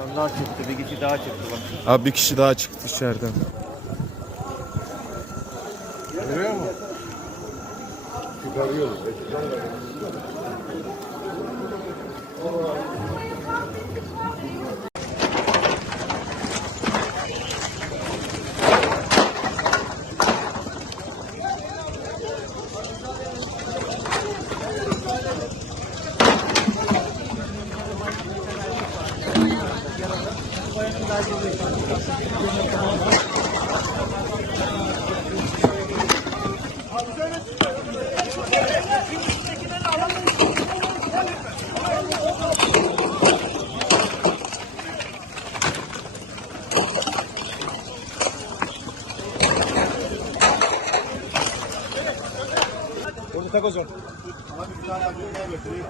Sandal çıktı, bir kişi daha çıktı bak. Abi bir kişi daha çıktı içeriden. Görüyor musun? Çıkarıyoruz. Orada takoz var. Abi bir tane abiye daha bekliyor.